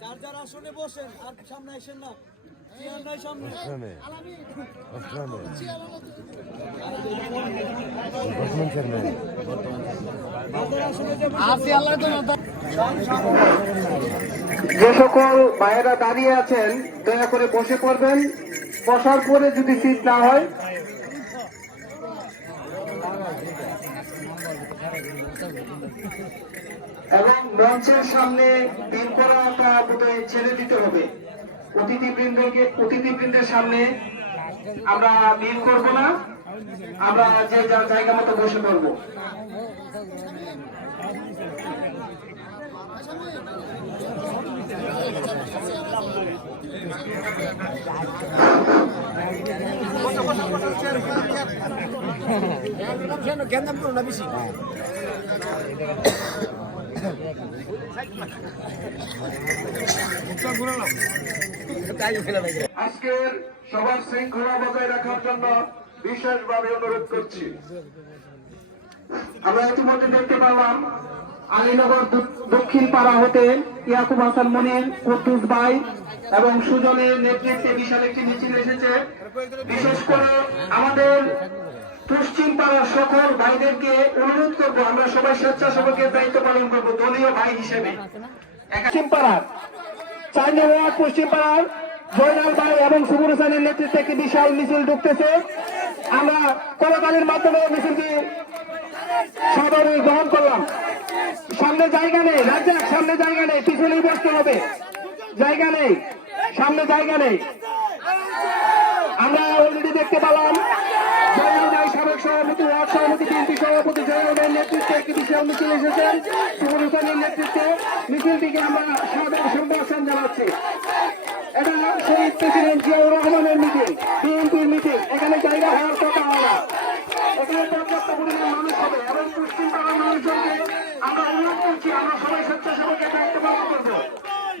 যার যার আসনে বসেন আর সামনে আসেন না যে সকল ভাইয়েরা দাঁড়িয়ে আছেন দয়া করে বসে পড়বেন। বসার পরে যদি সিট না হয় এবং মঞ্চের সামনে বিল করাটা বোধহয় ছেড়ে দিতে হবে। অতিথিবৃন্দের সামনে আমরা বিল করব না, আমরা যে যার জায়গা মতো বসে পড়বো। আজকের সবার শৃঙ্খলা বজায় রাখার জন্য বিশেষভাবে অনুরোধ করছি। আমরা ইতিমধ্যে দেখতে পারলাম আলীনগর দক্ষিণ পাড়া হতে ইয়াকুব হাসান মনির, কুদ্দুস ভাই এবং সুজনের নেতৃত্বে বিশাল একটি মিছিল এসেছে। বিশেষ করে আমাদের পশ্চিম পাড়ার সকল ভাইদেরকে অনুরোধ করবো, আমরা সবাই স্বেচ্ছাসেবকের দায়িত্ব পালন করবো দলীয় ভাই হিসেবে। পশ্চিম পাড়ার 4 নং ওয়ার্ড পশ্চিম পাড়ার জয়নাল ভাই এবং সুবুর হোসেনের নেতৃত্বে একটি বিশাল মিছিল ঢুকতেছে। আমরা করতালির মাধ্যমে মিছিলটি সাদরে গ্রহণ করলাম। সামনে জায়গা নেই, রাজ্জাক সামনে জায়গা নেই, পিছনেই বসতে হবে, জায়গা নেই, সামনে জায়গা নেই। আমরা অলরেডি দেখতে পেলাম জয়নাল ভাই সাবেক সভাপতি, ওয়ার্ড সভাপতি, বিএনপি সভাপতি জয়নাল ভাইয়ের নেতৃত্বে একটি বিশাল মিছিল এসেছেন। সুবুর হোসেনের নেতৃত্বে মিছিলটিকে আমরা সাদর সম্ভাষণ জানাচ্ছি। এটা শহীদ প্রেসিডেন্ট জিয়াউর রহমানের মিটিং, বিএনপির মিটিং। এখানে জায়গা হওয়ার কথা হয় না, এখানে পর্যাপ্ত পরিমাণ মানুষ হবে এবং পশ্চিম পাড়ার মানুষজনকে আমরা অনুরোধ করছি, আমরা সবাই স্বেচ্ছাসেবকের দায়িত্ব পালন করবো।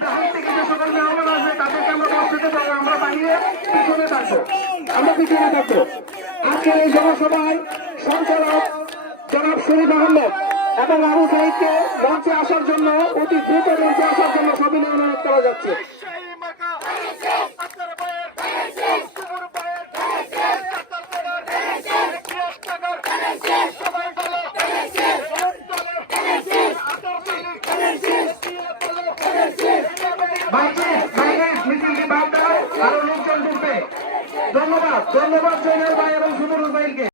বাহির থেকে যে সকল মেহমান আসবে তাদেরকে আমরা বসতে দেবো, আমরা বাহিরে পিছনে থাকবো, আমরা পিছনে থাকবো। আজকের এই জনসভায় সঞ্চালক জনাব শরীফ আহমেদ এবং আবু সাইদকে মঞ্চে আসার জন্য, অতি দ্রুত মঞ্চে আসার জন্য সবিনয় অনুরোধ করা যাচ্ছে। ধন্যবাদ জয়নাল ভাই এবং সুবুর ভাইকে।